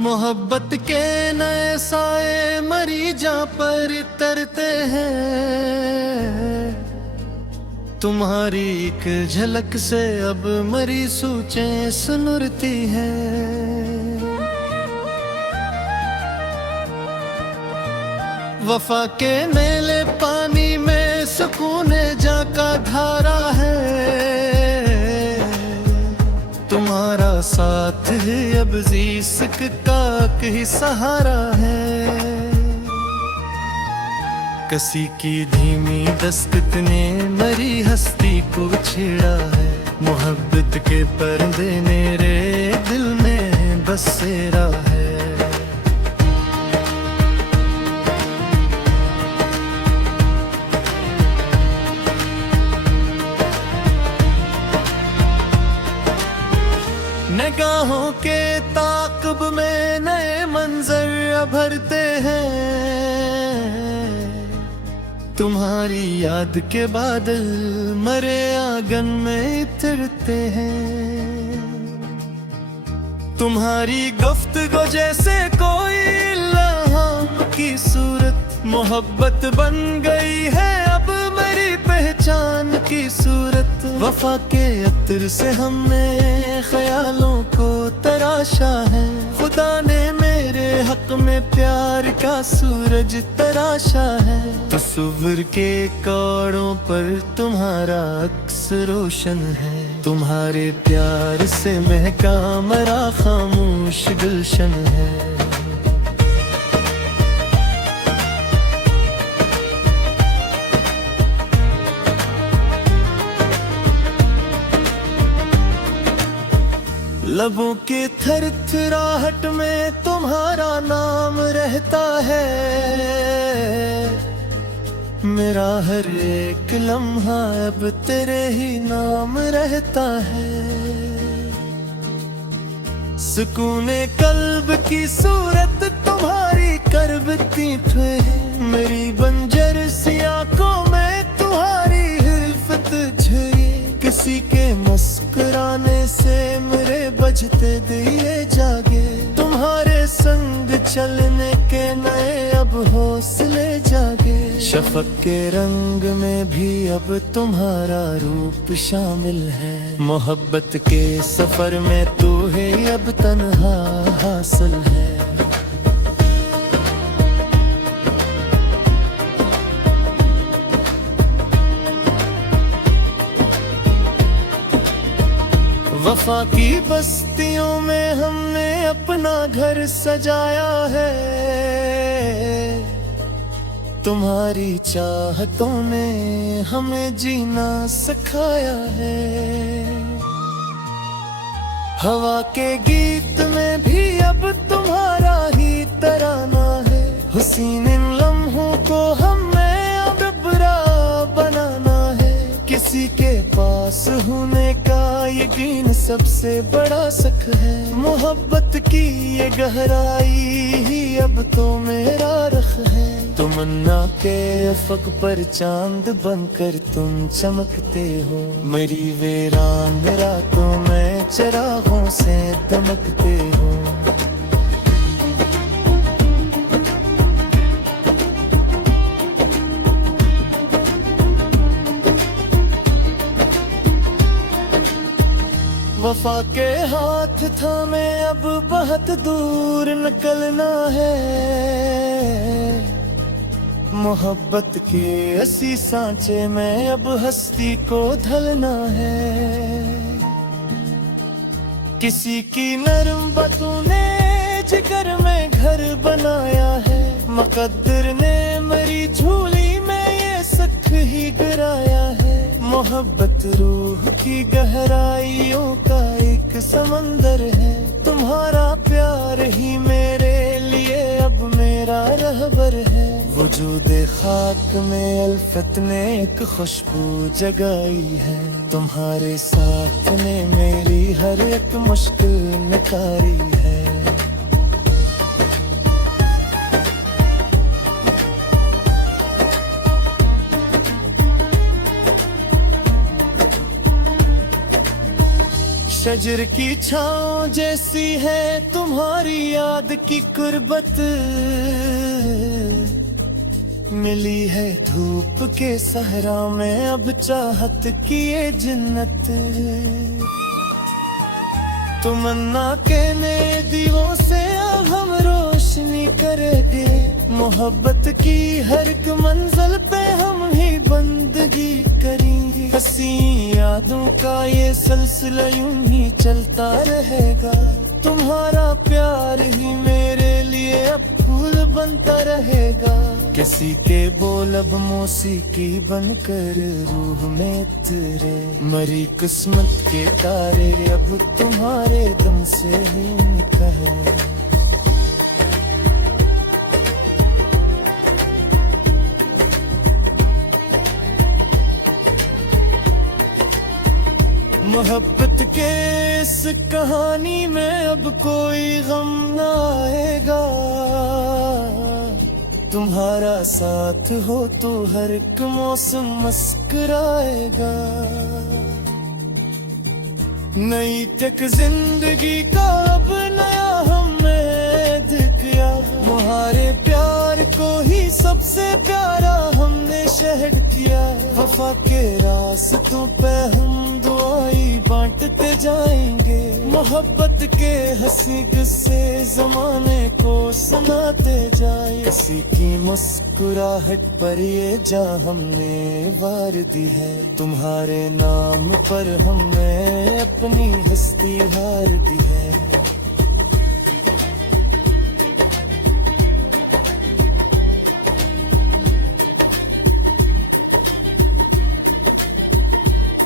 मोहब्बत के नए साए मरीजा पर तरते हैं। तुम्हारी एक झलक से अब मरी सूचें सुनुरती हैं। वफा के मेले पानी में सुकून जा का धारा है। तुम्हारा साथ ही अब इश्क का ही सहारा है। किसी की धीमी दस्तक ने मरी हस्ती को छेड़ा है। मोहब्बत के पर्दे मेरे दिल में बसेरा है। निगाहों के ताक़ुब में नए मंजर भरते हैं। तुम्हारी याद के बादल मरे आंगन में इतरते हैं। तुम्हारी गुफ्तगू जैसे कोई इल्हाम की सूरत मोहब्बत बन गई है अब मेरी पहचान की सूरत। वफा के अतर से हमने ख्यालों को तराशा है। खुदा ने मेरे हक में प्यार का सूरज तराशा है। तस्वीर के कौड़ों पर तुम्हारा अक्स रोशन है। तुम्हारे प्यार से महका मरा खामोश गुलशन है। लबों के थरथराहट में तुम्हारा नाम रहता है। मेरा हर एक लम्हा अब तेरे ही नाम रहता है। सुकूने कल्ब की सूरत तुम्हारी करबती है। मेरी बंजर सी आंखों में तुम्हारी हिल्फत झरी। किसी के मुस्कुराने से मेरे बजते दिए जागे। तुम्हारे संग चलने के नए अब हौसले जागे। शफक के रंग में भी अब तुम्हारा रूप शामिल है। मोहब्बत के सफर में तू है अब तन्हा हासिल है। वफा की बस्तियों में हमने अपना घर सजाया है। तुम्हारी चाहतों ने हमें जीना सिखाया है। हवा के गीत में भी अब तुम्हारा ही तराना है। हुसीन इन लम्हों को हमें अब बुरा बनाना है। किसी के पास होने का यकीन सबसे बड़ा सख है। मोहब्बत की ये गहराई ही अब तो मेरा रख है। तमन्ना के अफक पर चांद बनकर तुम चमकते हो। मेरी वीरान रातों में चिरागों से दमकते हो। वफा के हाथ थामे अब बहुत दूर निकलना है। मोहब्बत के ऐसी सांचे में अब हस्ती को ढलना है। किसी की नरम बातों ने जिगर में घर बनाया है। मुकद्दर ने मेरी झोली में ये सख ही गिराया है। मोहब्बत रूह की गहराइयों का एक समंदर है। तुम्हारा प्यार ही मेरे लिए अब मेरा रहबर है। वजूदे खाक में अल्फत ने एक खुशबू जगाई है। तुम्हारे साथ ने मेरी हर एक मुश्किल निकारी है। शजर की छाँव जैसी है तुम्हारी याद की कुर्बत, मिली है धूप के सहरा में अब चाहत की ये जन्नत। तमन्ना के नए दीवों से अब हम रोशनी करेंगे, मोहब्बत की हर एक मंजिल पे हम ही बंदगी करेंगे। हंसी यादों का ये सिलसिला यूं ही चलता रहेगा, तुम्हारा प्यार ही मेरे लिए अब फूल बनता रहेगा। किसी के बोल अब मौसीकी बनकर रूह में तेरे, मरी किस्मत के तारे अब तुम्हारे दम से ही निकले। मोहब्बत के इस कहानी में अब कोई गम न आएगा, तुम्हारा साथ हो तो हर एक मौसम मुस्कुराएगा। नई तक जिंदगी का अब नया हमें दिख गया, तुम्हारे प्यार को ही सबसे प्यारा हमने शहद किया। वफा के रास्तों पे हम दुआएं बांटते जाएंगे, मोहब्बत के हंसी किस्से जमाने को सुनाते जाए। किसी की मुस्कुराहट पर ये जान हमने वार दी है, तुम्हारे नाम पर हमने अपनी हस्ती हार दी है।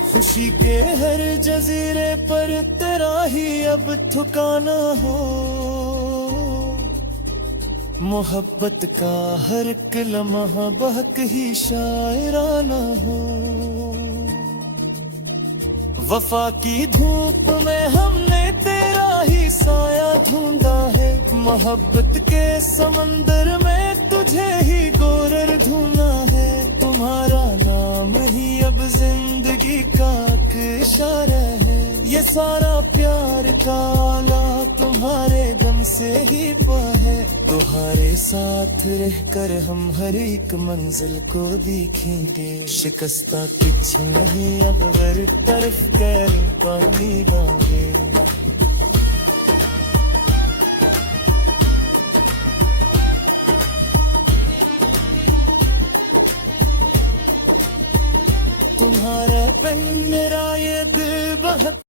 खुशी के हर जजीरे पर तेरा ही अब ठिकाना हो, मोहब्बत का हर एक लम्हा बहक ही शायराना हो। वफा की धूप में हमने तेरा ही साया ढूंढा है, मोहब्बत के समंदर में तुझे ही गोरर ढूंढना है। तुम्हारा नाम ही अब जिंदगी का इशारा है, ये सारा प्यार का आला तुम्हारे दम से ही पा है। तुम्हारे साथ रहकर हम हर एक मंजिल को देखेंगे, शिकस्ता कुछ नहीं अब हर तरफ कर पानी गाएंगे। तुम्हारा पेन मेरा ये दिल बहुत